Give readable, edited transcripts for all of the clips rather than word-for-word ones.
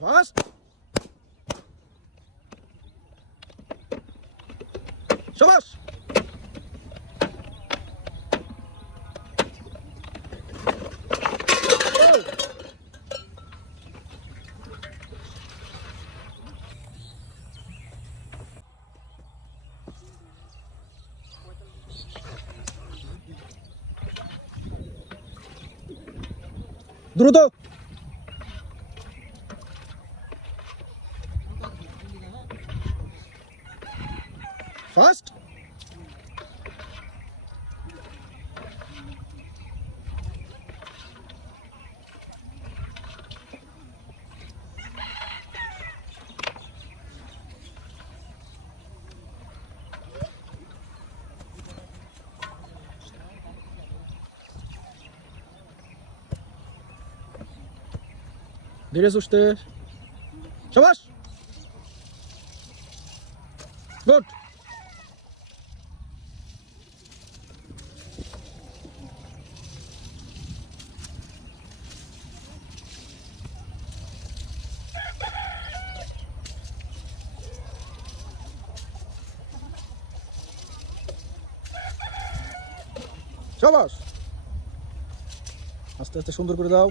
fast শাবাশ দ্রুত fast ধীরে সুস্থে শাবাশ গুড শাবাশ আস্তে আস্তে সুন্দর করে দাও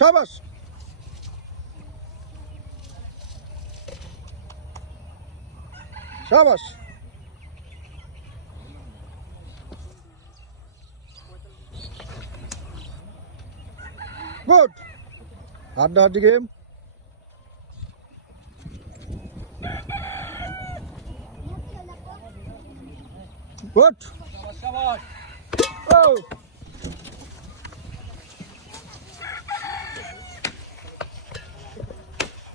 শাবাশ শাবাশ গুড হাড্ডাহাড্ডি গেম গুড শাবাশ ও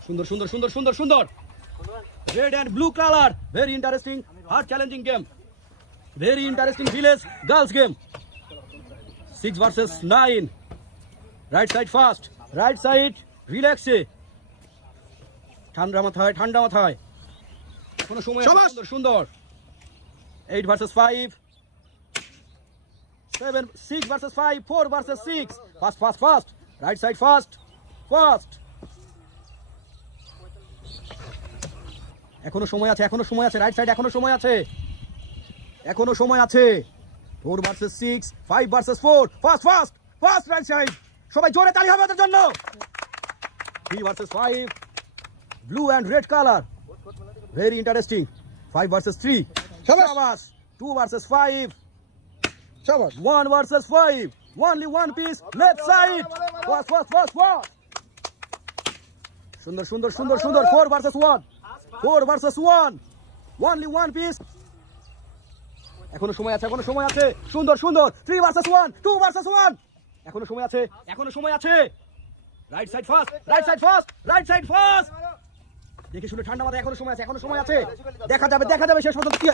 সুন্দর সুন্দর সুন্দর সুন্দর সুন্দর red and blue colour very interesting hard challenging game very interesting village girls game 6 versus 9 right side fast right side রিল্যাক্সে ঠান্ডা মাথায় কোনো সময় সুন্দর সুন্দর 8 versus 5 7 6 versus 5 4 versus 6 fast right side fast এখনো সময় আছে রাইট সাইড এখনো সময় আছে 4 versus 6 5 versus 4 fast right side সবাই জোরে তালি হবে ওদের জন্য 3 versus 5 blue and red colour very interesting 5 versus 3 শাবাশ 2 ভার্সেস 5 শাবাশ 1 versus 5 only one piece left side fast সুন্দর 4 ভার্সেস 1 only one piece এখনো সময় আছে সুন্দর 3 ভার্সেস 1 2 ভার্সেস 1 এখনো সময় আছে রাইট সাইড ফাস্ট দেখে শুনে ঠান্ডা মাথায় এখনো সময় আছে দেখা যাবে শেষ পর্যন্ত কি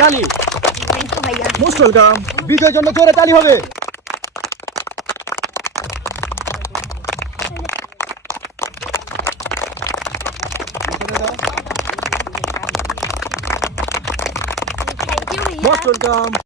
কালি মোস্ট ওয়েলকাম বিজয়ের জন্য জোরে তালি হবে মোস্ট ওয়েলকাম